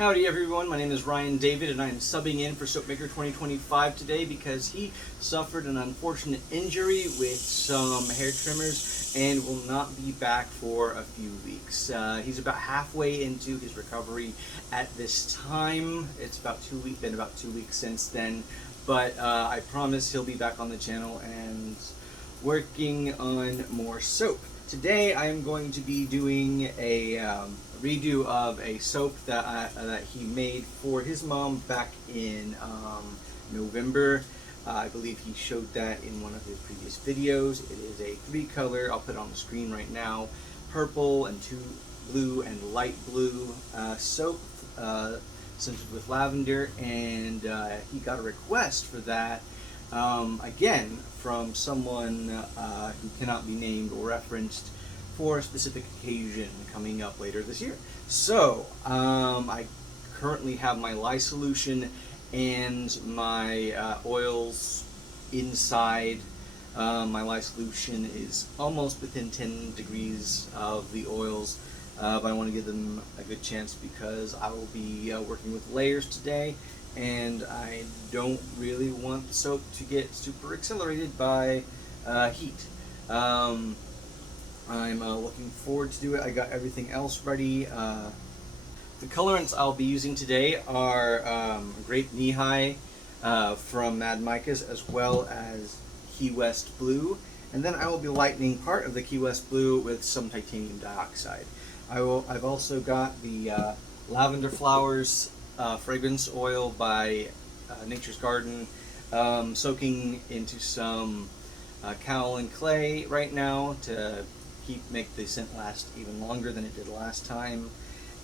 Howdy everyone, my name is Ryan David and I'm subbing in for Soapmaker 2025 today because he suffered an unfortunate injury with some hair trimmers and will not be back for a few weeks. He's about halfway into his recovery at this time. It's been about 2 weeks since then, but I promise he'll be back on the channel and working on more soap. Today I am going to be doing a redo of a soap that he made for his mom back in November. I believe he showed that in one of his previous videos. It is a 3-color, I'll put it on the screen right now, purple and 2 blue and light blue soap scented with lavender, and he got a request for that again from someone who cannot be named or referenced for a specific occasion coming up later this year. So I currently have my lye solution and my oils inside. My lye solution is almost within 10 degrees of the oils, but I want to give them a good chance because I will be working with layers today, and I don't really want the soap to get super accelerated by heat. I'm looking forward to do it. I got everything else ready. The colorants I'll be using today are Grape Nehi from Micas, as well as Key West Blue, and then I will be lightening part of the Key West Blue with some titanium dioxide. I've also got the Lavender Flowers fragrance oil by Nature's Garden, soaking into some kaolin clay right now to make the scent last even longer than it did last time.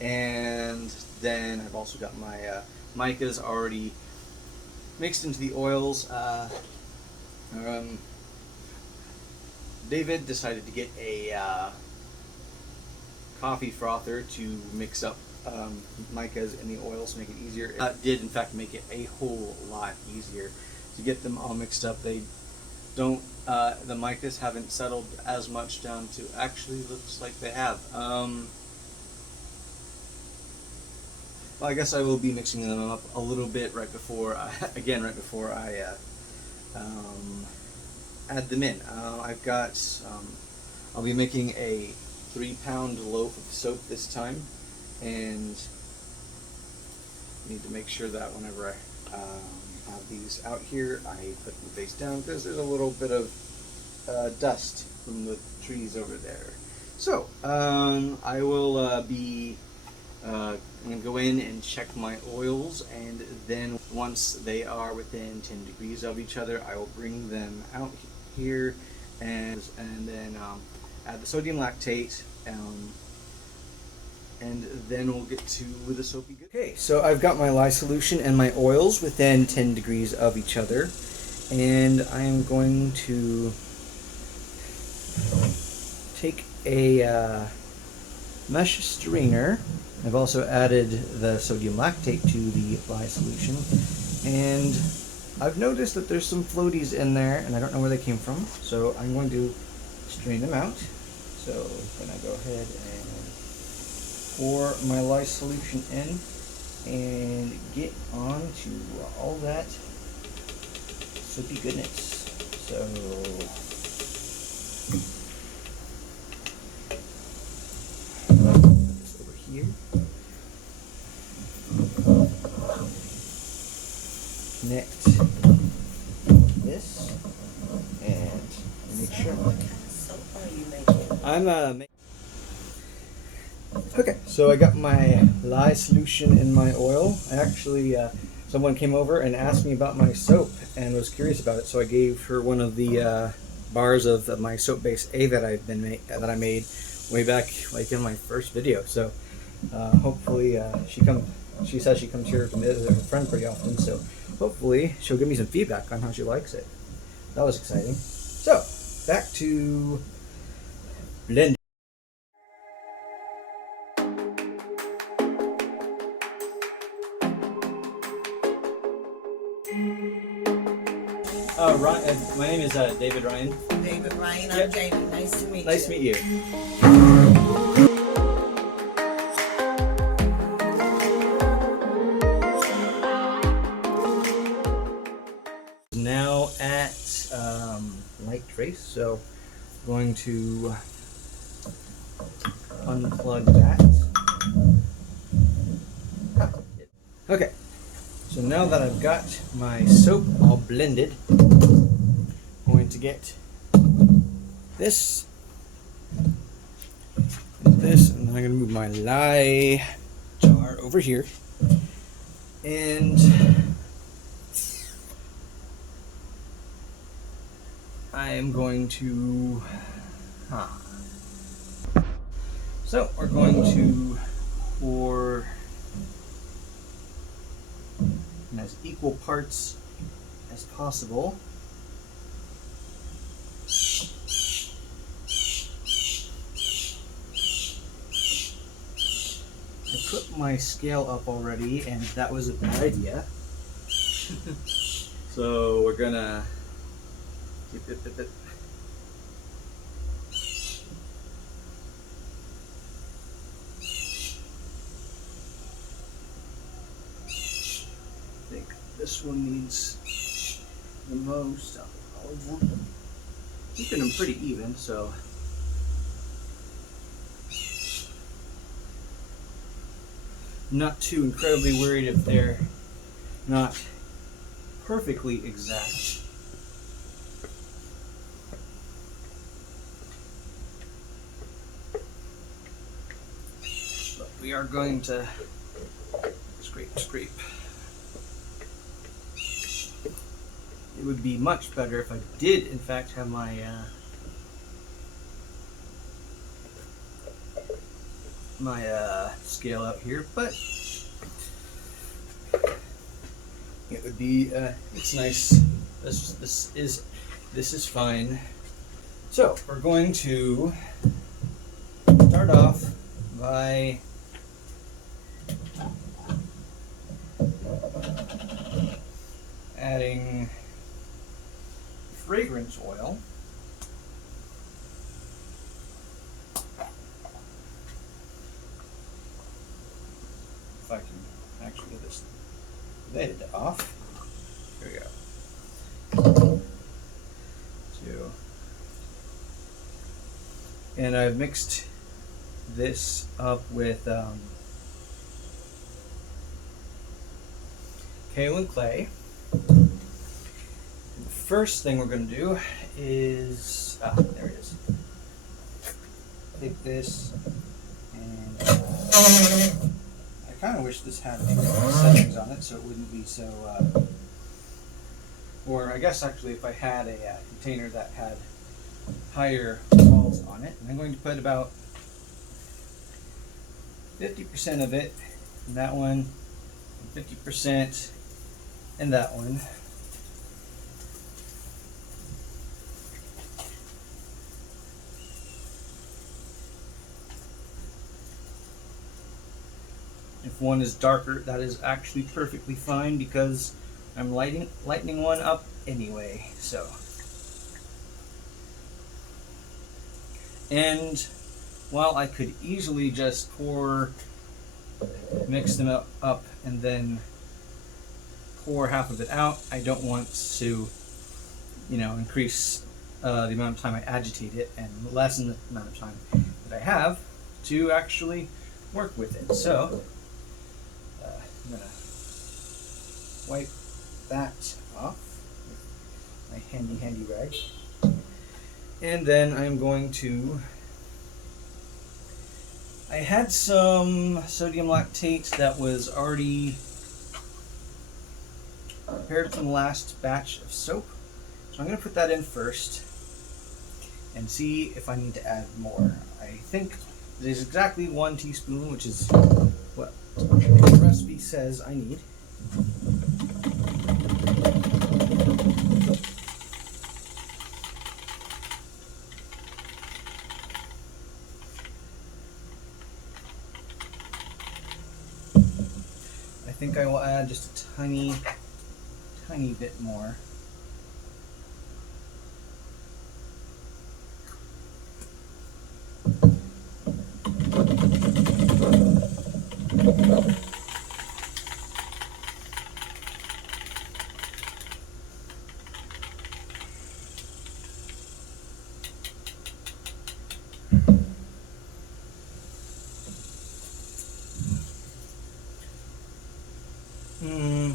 And then I've also got my Micas already mixed into the oils. David decided to get a coffee frother to mix up Micas in the oils to make it easier. It did in fact make it a whole lot easier to get them all mixed up. They don't, the Micas haven't settled as much down to actually looks like they have. Well, I guess I will be mixing them up a little bit right before I add them in. I've got, I'll be making a 3-pound loaf of soap this time, and need to make sure that whenever I have these out here, I put them face down because there's a little bit of dust from the trees over there. So I will be I'm going to go in and check my oils, and then once they are within 10 degrees of each other, I will bring them out here and then add the sodium lactate, and then we'll get to the soapy good. Okay, so I've got my lye solution and my oils within 10 degrees of each other, and I am going to take a mesh strainer. I've also added the sodium lactate to the lye solution, and I've noticed that there's some floaties in there and I don't know where they came from, so I'm going to strain them out. So I'm going to go ahead and pour my lye solution in and get on to all that soapy goodness. So this over here. Connect this and make sure. What kind of soap are you making? I'm okay, so I got my lye solution in my oil. I actually, someone came over and asked me about my soap and was curious about it, so I gave her one of the bars of my soap base A that I made way back, like in my first video. So hopefully she says she comes here to visit her friend pretty often, so hopefully she'll give me some feedback on how she likes it. That was exciting. So back to blend. My name is David Ryan. David Ryan, I'm Yep. Jamie. Nice to meet you. Nice to meet you. trace. So I'm going to unplug that. Okay, so now that I've got my soap all blended, I'm going to get this and this, and I'm going to move my lye jar over here. And I am going to, so we're going to pour in as equal parts as possible. I put my scale up already, and that was a bad idea. So we're gonna keep it. I think this one needs the most out of all of them. Keeping them pretty even, so. I'm not too incredibly worried if they're not perfectly exact. But we are going to scrape. It would be much better if I did, in fact, have my scale out here, but it would be it's nice. This is fine. So we're going to start off by adding fragrance oil. If I can actually get this lid off. Here we go. And I've mixed this up with kaolin clay. And the first thing we're going to do is, there it is. Take this and I kind of wish this had settings on it so it wouldn't be so, or I guess actually if I had a container that had higher walls on it. And I'm going to put about 50% of it in that one, and 50% in that one. If one is darker, that is actually perfectly fine because I'm lightening one up anyway. So, and while I could easily just mix them up and then pour half of it out, I don't want to, increase the amount of time I agitate it and lessen the amount of time that I have to actually work with it. So I'm gonna wipe that off with my handy rag, and then I'm going to. I had some sodium lactate that was already prepared from the last batch of soap, so I'm going to put that in first and see if I need to add more. I think it is exactly 1 teaspoon, which is what the recipe says I need. I think I will add just a tiny bit more. Hmm.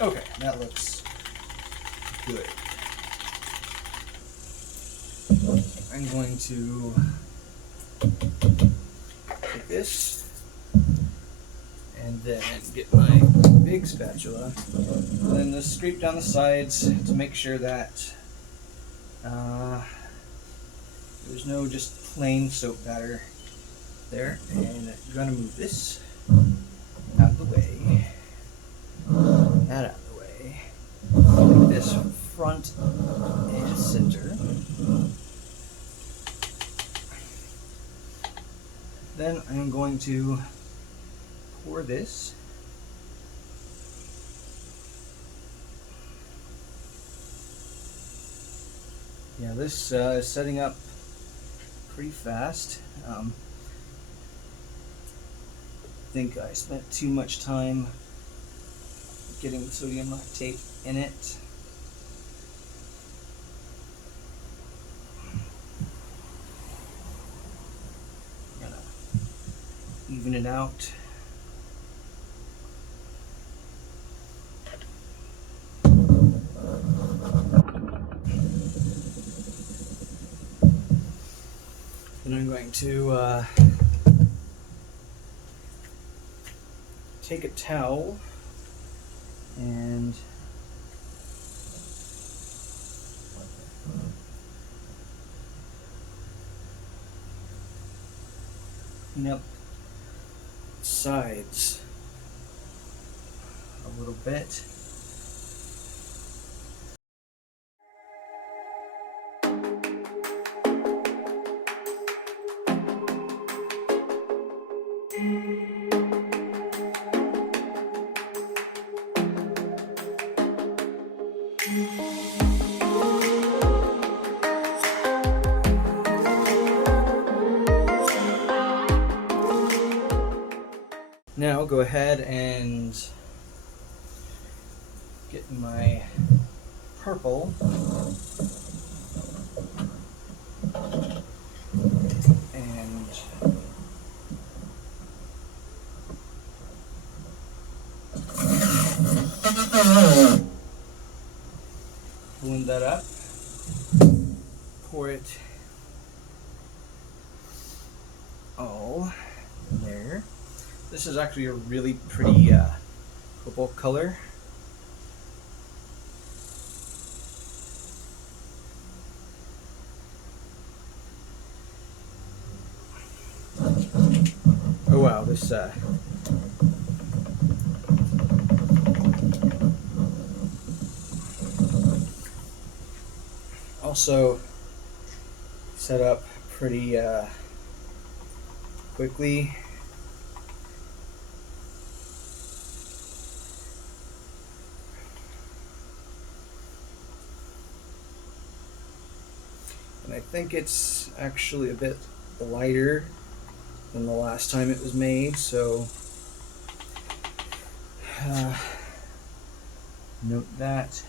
Okay, that looks good. I'm going to take this and then get my big spatula and then just scrape down the sides to make sure that there's no just plain soap batter there. And I'm going to move this out of the way, that out of the way, like this front and center. Then I'm going to pour this this is setting up pretty fast. I think I spent too much time getting sodium lactate in it. I'm gonna even it out. And I'm going to take a towel and clean up sides a little bit. Now go ahead and get my purple and blend that up, pour it all in there. This is actually a really pretty purple color. Oh wow, this also set up pretty quickly. And I think it's actually a bit lighter than the last time it was made, so note that.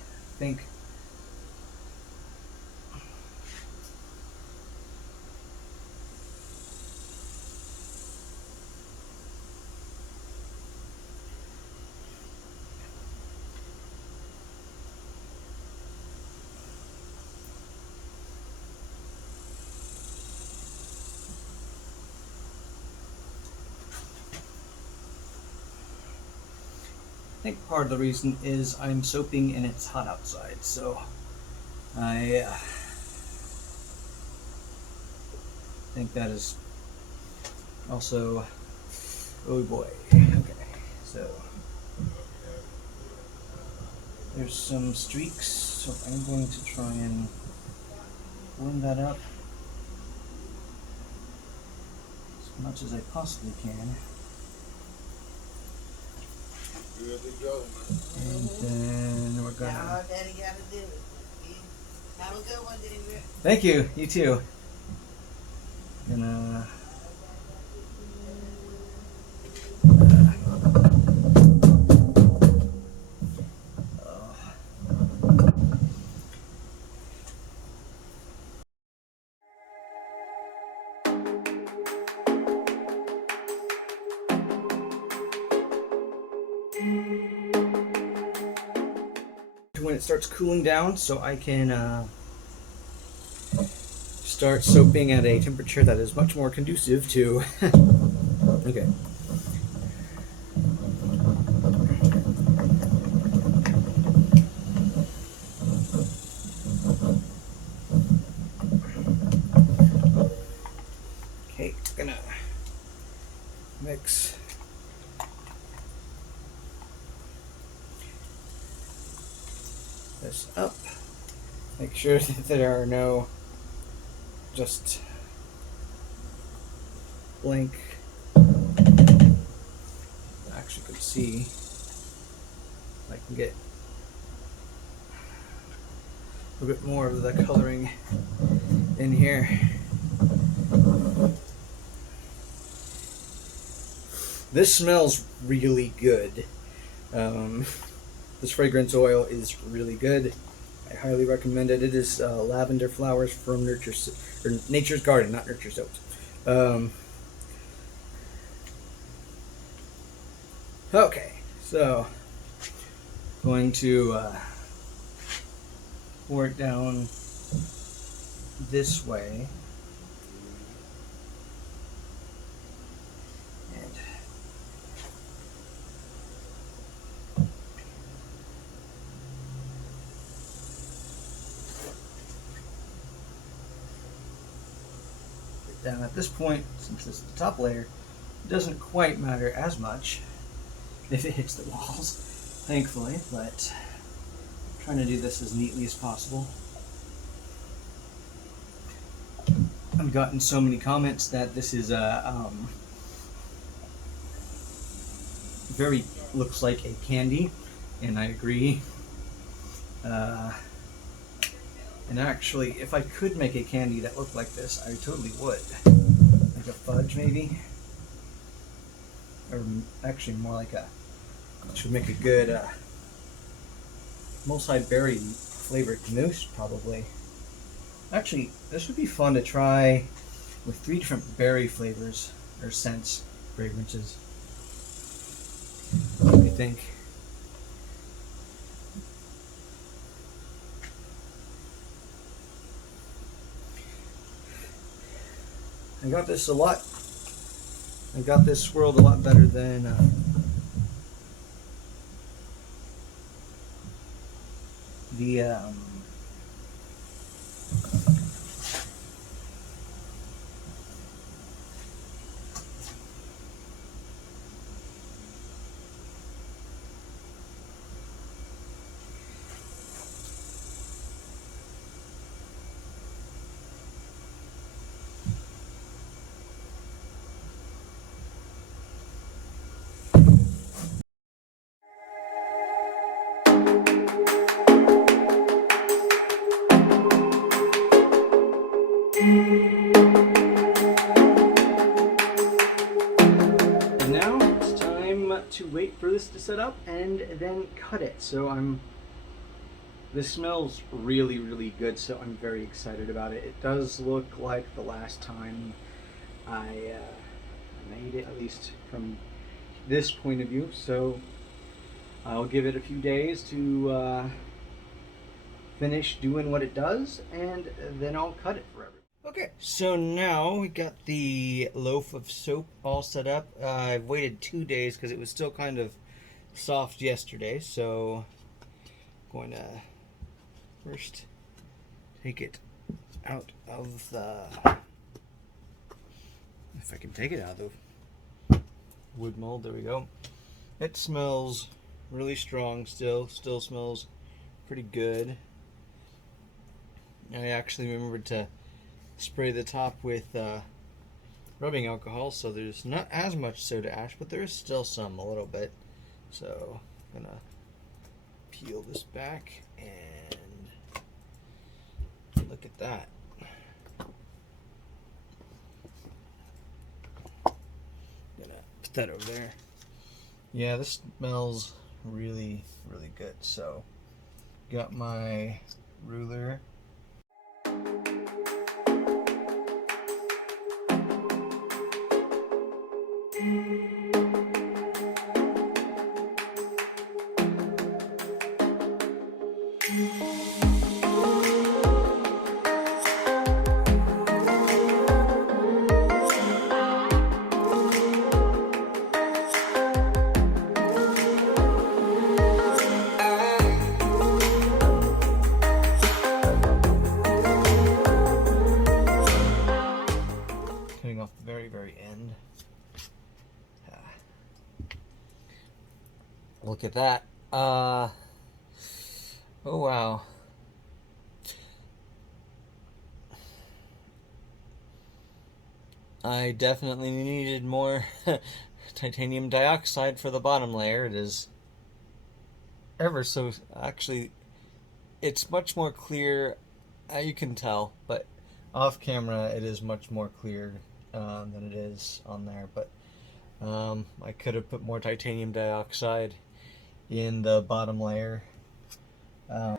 I think part of the reason is I'm soaping and it's hot outside, so I think that is also, oh boy. Okay, so there's some streaks, so I'm going to try and blend that up as much as I possibly can. And then we're gonna. Now all daddy gotta do it. Have a good one, David. Thank you. You too. Gonna. when it starts cooling down so I can start soaping at a temperature that is much more conducive to. Okay. Okay, gonna mix this up. Make sure that there are no just blank. I actually could see if I can get a bit more of the coloring in here. This smells really good. This fragrance oil is really good. I highly recommend it. It is lavender flowers from Nature's Garden, not Nurture Soaps. Okay, so going to pour it down this way. And down at this point, since it's the top layer, it doesn't quite matter as much if it hits the walls, thankfully, but I'm trying to do this as neatly as possible. I've gotten so many comments that this is a very looks like a candy, and I agree. And actually, if I could make a candy that looked like this, I totally would. Like a fudge, maybe, or actually more like a. Which would make a good multi-berry flavored mousse, probably. Actually, this would be fun to try with 3 different berry flavors or scents, fragrances. What do you think? I got this swirled a lot better than the and now it's time to wait for this to set up and then cut it. So this smells really, really good, so I'm very excited about it. It does look like the last time I made it, at least from this point of view. So I'll give it a few days to finish doing what it does, and then I'll cut it forever. Okay, so now we got the loaf of soap all set up. I've waited 2 days because it was still kind of soft yesterday, so I'm going to first take it out of the, if I can take it out of the wood mold. There we go. It smells really strong still smells pretty good. I actually remembered to spray the top with rubbing alcohol, so there's not as much soda ash, but there is still some, a little bit. So I'm gonna peel this back and look at that. Gonna put that over there. Yeah, this smells really, really good. So got my ruler. Look at that. Oh wow. I definitely needed more titanium dioxide for the bottom layer. It is ever so, actually, it's much more clear. You can tell, but off camera it is much more clear than it is on there. But I could have put more titanium dioxide in the bottom layer. Um,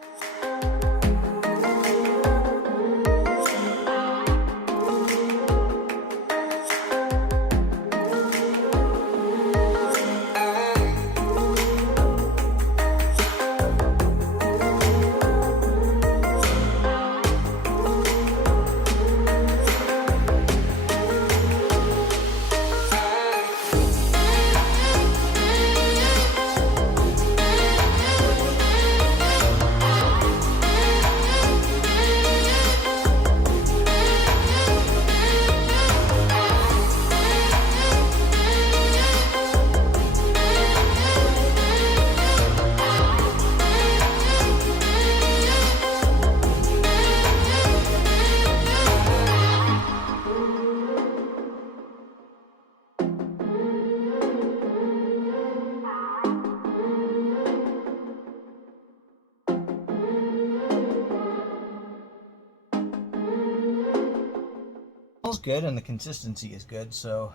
smells good and the consistency is good, so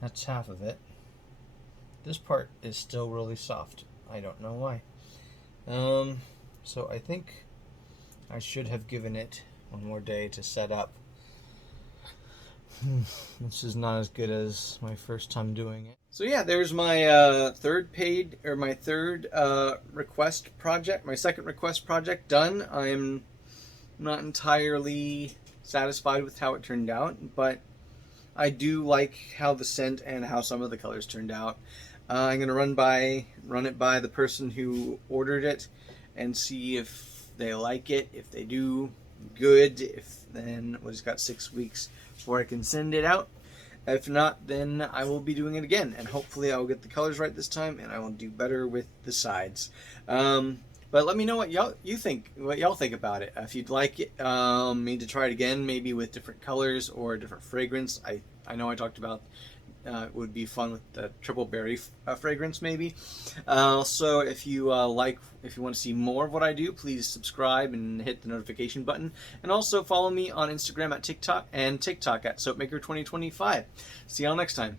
that's half of it. This part is still really soft. I don't know why. So I think I should have given it one more day to set up. This is not as good as my first time doing it. So yeah, there's my third request project, my second request project done. I'm not entirely satisfied with how it turned out, but I do like how the scent and how some of the colors turned out. I'm gonna run it by the person who ordered it and see if they like it. If they do, good. If then we just got 6 weeks before I can send it out. If not, then I will be doing it again, and hopefully I will get the colors right this time, and I will do better with the sides. But let me know what y'all think about it. If you'd like it, me to try it again, maybe with different colors or a different fragrance. I know I talked about it would be fun with the triple berry fragrance, maybe. So if you want to see more of what I do, please subscribe and hit the notification button, and also follow me on Instagram at TikTok at Soapmaker 2025. See y'all next time.